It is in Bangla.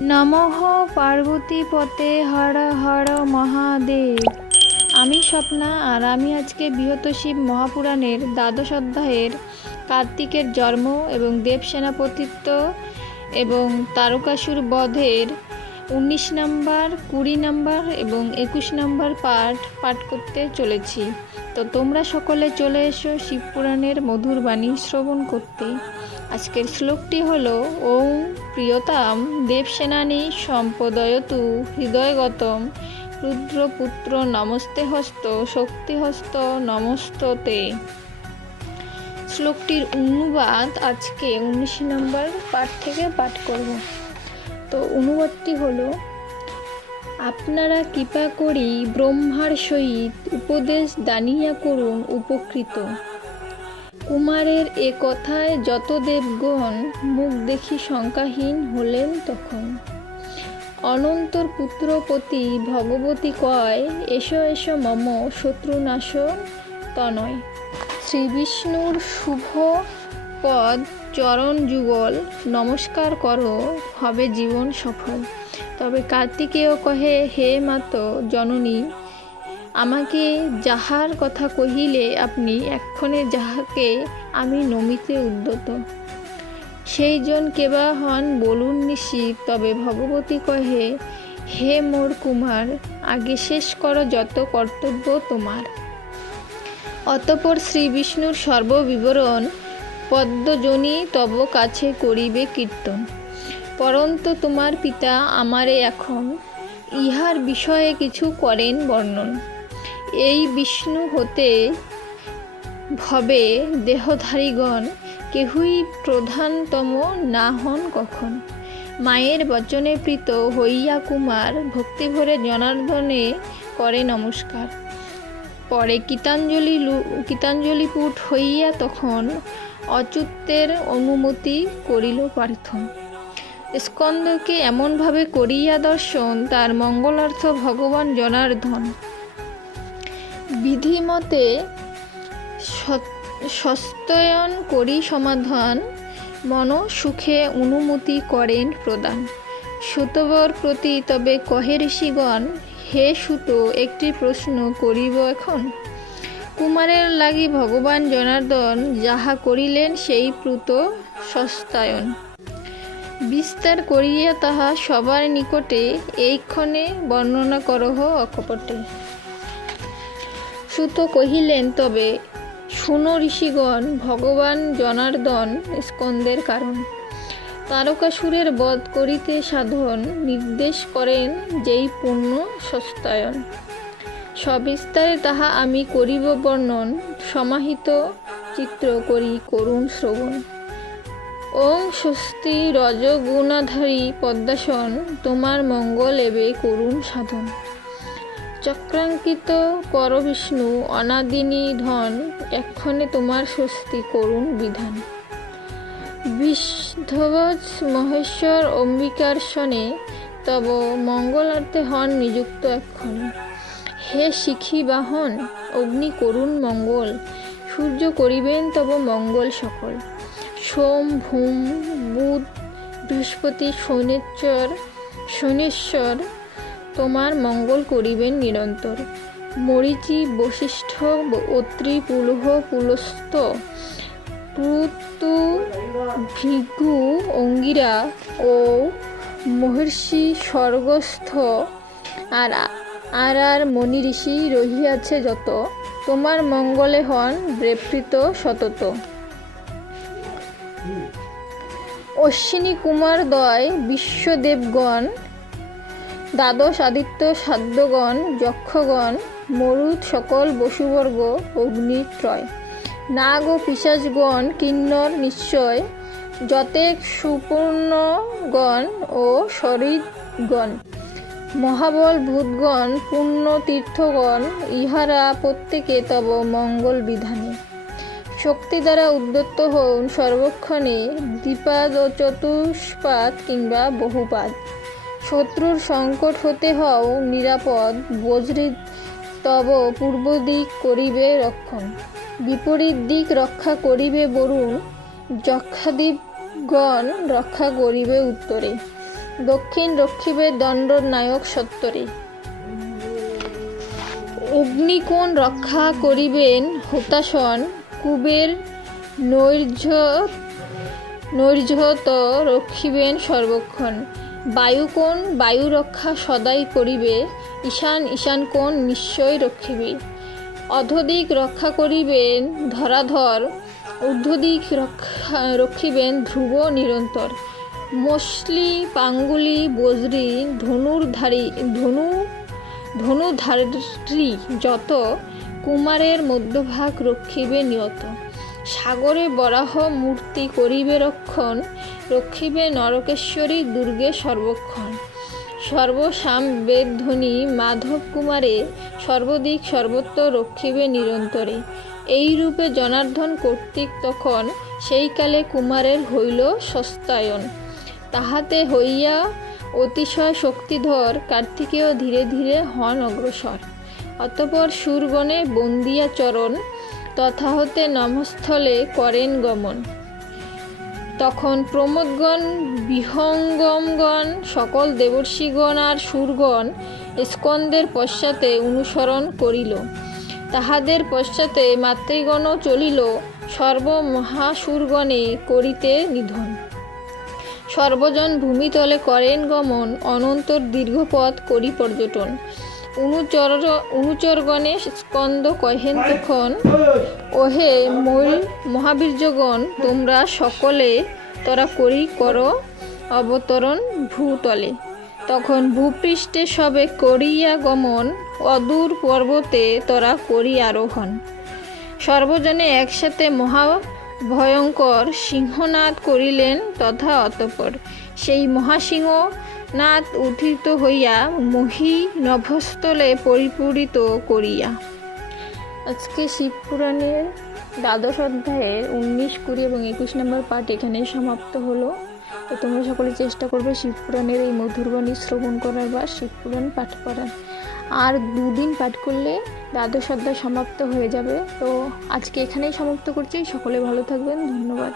নমঃ পার্বতীপতে হর হর মহাদেব। আমি স্বপ্না, আর আমি আজকে বৃহৎ শিব মহাপুরাণের দ্বাদশ অধ্যায়ের কার্তিকের জন্ম এবং দেব সেনাপতিত্ব এবং তারকাসুর বধের 19 নম্বর, 20 নম্বর এবং 21 নম্বর পাঠ করতে চলেছি। তো তোমরা সকলে চলে এসো শিবপুরাণের মধুর বাণী শ্রবণ করতে। আজকের শ্লোকটি হলো ওং প্রিয়তাম দেবসেনানী সম্পদয়তু হৃদয়গতম রুদ্রপুত্র নমস্তে হস্ত শক্তিহস্ত নমস্ততে। শ্লোকটির অনুবাদ আজকে 19 নম্বর পাঠ থেকে পাঠ করব। তো অনুবাদটি হলো, আপনারা কৃপা করি ব্রহ্মার সহিত উপদেশ দানিয়া করুন উপকৃত। কুমারের এ কথায় যত দেবগণ মুখ দেখি শঙ্কাহীন হলেন তখন। অনন্তর পুত্রপতি ভগবতী কয়, এসো এসো মম শত্রুনাশ তনয়। শ্রী বিষ্ণুর শুভ পদ চরণ যুগল নমস্কার করো, হবে জীবন সফল। তবে কার্তিকেয় কহে, হে মাত জননী, আমাকে যাহার কথা কহিলে আপনি এক্ষণে যাহাকে আমি নমিতে উদ্যত। সেই জন কেবা হন বলুন নিশিত। তবে ভগবতী কহে, হে মোর কুমার, আগে শেষ করো যত কর্তব্য তোমার। অতঃপর শ্রী বিষ্ণুর সর্ববিবরণ পদ্মজনী তব কাছে করিবে কীর্তন। পরন্তু তোমার পিতা আমারে এখন ইহার বিষয়ে কিছু করেন বর্ণন। এই বিষ্ণু হতে ভবে দেহধারীগণ কেহই প্রধানতম না হন কখন। মায়ের বচনে প্রীত হইয়া কুমার ভক্তিভরে জনার্দনে করে নমস্কার। পরে গীতাঞ্জলিপুট হইয়া তখন অচ্যুতের অনুমতি করিল প্রার্থন। স্কন্দকে এমনভাবে করিয়া দর্শন, তার মঙ্গলার্থ ভগবান জনার্দন বিধিমতে সস্তয়ন করি সমাধান, মন সুখে অনুমতি করেন প্রদান। সুতবর প্রতি তবে কহে ঋষিগণ, হে সুত একটি প্রশ্ন করিব এখন। কুমারের লাগি ভগবান জনার্দন যাহা করিলেন সেই প্রুত সস্তায়ন। বিস্তার করিয়া তাহা সবার নিকটে এইক্ষণে বর্ণনা করহ অকপটে। সুত কহিলেন, তবে শুনো ঋষিগণ, ভগবান জনার্দন স্কন্দের কারণ। তারকাসুরের বধ করিতে সাধন নির্দেশ করেন যেই পূর্ণ সস্তায়ন। সবিস্তারে তাহা আমি করিব বর্ণন, সমাহিত চিত্র করি করুণ শ্রবণ। ওং স্বস্তি রজগুণাধারী পদ্মাসন, তোমার মঙ্গল এবে করুণ সাধন। চক্রাঙ্কিত কর বিষ্ণু অনাদিনী ধন, এক্ষণে তোমার স্বস্তি করুণ বিধান। বিষ্ধবজ মহেশ্বর অম্বিকার সনে, তব মঙ্গলার্থে হন নিযুক্ত এক্ষণে। হে শিখি বাহন অগ্নি করুণ মঙ্গল, সূর্য করিবেন তব মঙ্গল সকল। সোম ভূম বুধ বৃহস্পতি শনেশ্বর, তোমার মঙ্গল করিবেন নিরন্তর। মরীচি বশিষ্ঠ অত্রি পুলহ পুলস্ত, পুতু ভৃগু অঙ্গিরা ও মহর্ষি স্বর্গস্থ, আর মনি ঋষি রহিয়াছে যত, তোমার মঙ্গলে হন ব্রেপ্রিত সতত। অশ্বিনী কুমার দয় বিশ্বদেবগণ, দ্বাদশ আদিত্য সাধ্যগণ যক্ষগণ, মরুদ সকল বসুবর্গ অগ্নিত্রয়। নাগ ও পিশাচগণ কিন্নর নিশ্চয়, যতেক সুপূর্ণগণ ও শরীরগণ। মহাবল ভূতগণ পুণ্য তীর্থগণ, ইহারা প্রত্যেকে তব মঙ্গল বিধানে। শক্তি দ্বারা উদ্যত হন সর্বক্ষণে, দ্বিপাদ ও চতুষ্পাদ কিংবা বহুপাদ। শত্রুর সংকট হতে হও নিরাপদ, বজ্রিত তব পূর্ব দিক করিবে রক্ষণ। বিপরীত দিক রক্ষা করিবে বরুণ, যক্ষাদিগণ রক্ষা করিবে উত্তরে। দক্ষিণ রক্ষিবে দণ্ডনায়ক সত্তরে। অগ্নিকোণ রক্ষা করিবেন হুতাশন, কুবের নৈর্যত রক্ষিবেন সর্বক্ষণ। বায়ুকোণ বায়ু রক্ষা সদাই করিবে, ঈশান কোণ নিশ্চয় রক্ষিবে। অধোদিক রক্ষা করিবেন ধরাধর, ঊর্ধ্বদিক রক্ষিবেন ধ্রুব নিরন্তর। মসলি পাঙ্গুলি বজ্রী ধনুধারী যত, কুমারের মধ্যভাগ রক্ষিবে নিয়ত। সাগরে বরাহ মূর্তি করিবে রক্ষণ, রক্ষিবে নরকেশ্বরী দুর্গে সর্বক্ষণ। সর্বসাম বেদধ্বনি মাধব কুমারে, সর্বদিক সর্বত্র রক্ষিবে নিরন্তরে। এই রূপে জনার্দন কর্তৃক তখন, সেইকালে কুমারের হইল সস্তায়ন। তাহাতে হইয়া অতিশয় শক্তিধর, কার্তিকেয় ধীরে ধীরে হন অগ্রসর। অতঃপর সুরগণে বন্দিয়া চরণ, তথা হতে নমস্থলে করেন গমন। তখন প্রমোদগণ বিহঙ্গমগণ সকল দেবর্ষিগণ আর সুরগণ স্কন্দের পশ্চাতে অনুসরণ করিল। তাহাদের পশ্চাতে মাতৃগণও চলিল, সর্বমহাসুরগণে করিতে নিধন। সর্বজন ভূমিতলে করেন গমন, অনন্তর দীর্ঘপথ করি পর্যটন। অনুচরগণে স্কন্দ কহেন তখন, ওহে মহাবীর্যগণ, তোমরা সকলে তরা কর অবতরণ ভূতলে। তখন ভূপৃষ্ঠে সবে করিয়া গমন, অদূর পর্বতে তরা করি আরোহণ। সর্বজনে একসাথে মহাভয়ঙ্কর সিংহনাদ করিলেন তথা অতঃপর সেই মহাসিংহনাদ উত্থিত হইয়া মহী নভস্থলে পরিপূরিত করিয়া। আজকে শিবপুরাণের দ্বাদশ অধ্যায়ের 19, 20 এবং 21 নম্বর পাঠ এখানেই সমাপ্ত হলো। তো তোমরা সকলে চেষ্টা করবে শিবপুরাণের এই মধুরবাণী শ্রবণ করার বা শিবপুরাণ পাঠ করার। আর 2 দিন পাঠ করলে দ্বাদশ অধ্যায় সমাপ্ত হয়ে যাবে। তো আজকে এখানেই সমাপ্ত করছি। সকলে ভালো থাকবেন। ধন্যবাদ।